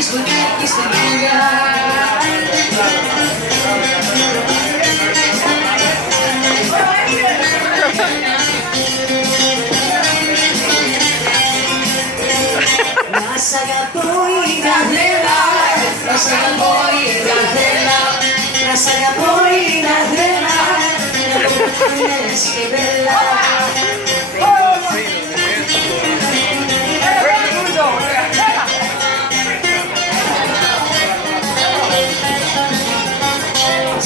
Να σ' αγαπώ η καρδέλα, να σ' αγαπώ η καρδέλα, να σ' αγαπώ η καρδέλα, να το κάνεις και μπέλα.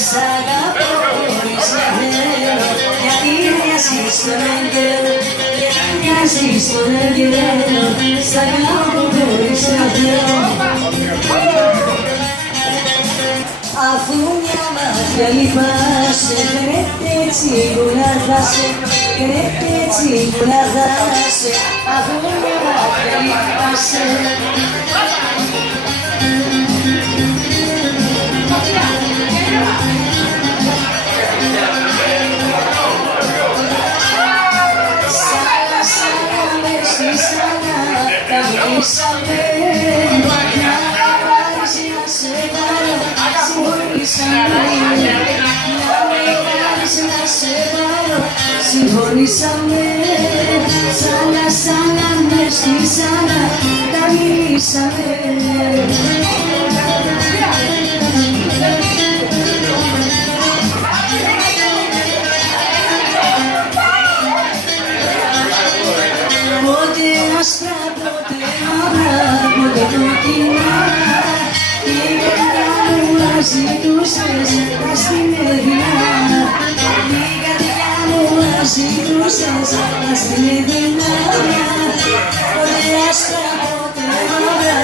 Σ' αγαπώ χωρίς να θέλω, γιατί μοιάζεις στον αγγέλο, γιατί μοιάζεις στον αγγέλο. Σ' αγαπώ χωρίς να θέλω, αφού μια μάτια λυπάσαι, φέρετε έτσι που να δάσαι, φέρετε έτσι που να δάσαι, αφού μια μάτια λυπάσαι. Συγχωρήσαμε, να πάρεις να σε πάρω. Συγχωρήσαμε, να με πάρεις να σε πάρω. Συγχωρήσαμε, σαν να με στήσανα, τα μιλήσαμε. Πότε άστρα, πότε μαύρα, πότε κόκκινα, η καρδιά μου μας ζητούσες τα στην Έδινα. Η καρδιά μου μας ζητούσες τα στην Έδινα. Πότε άστρα, πότε μαύρα,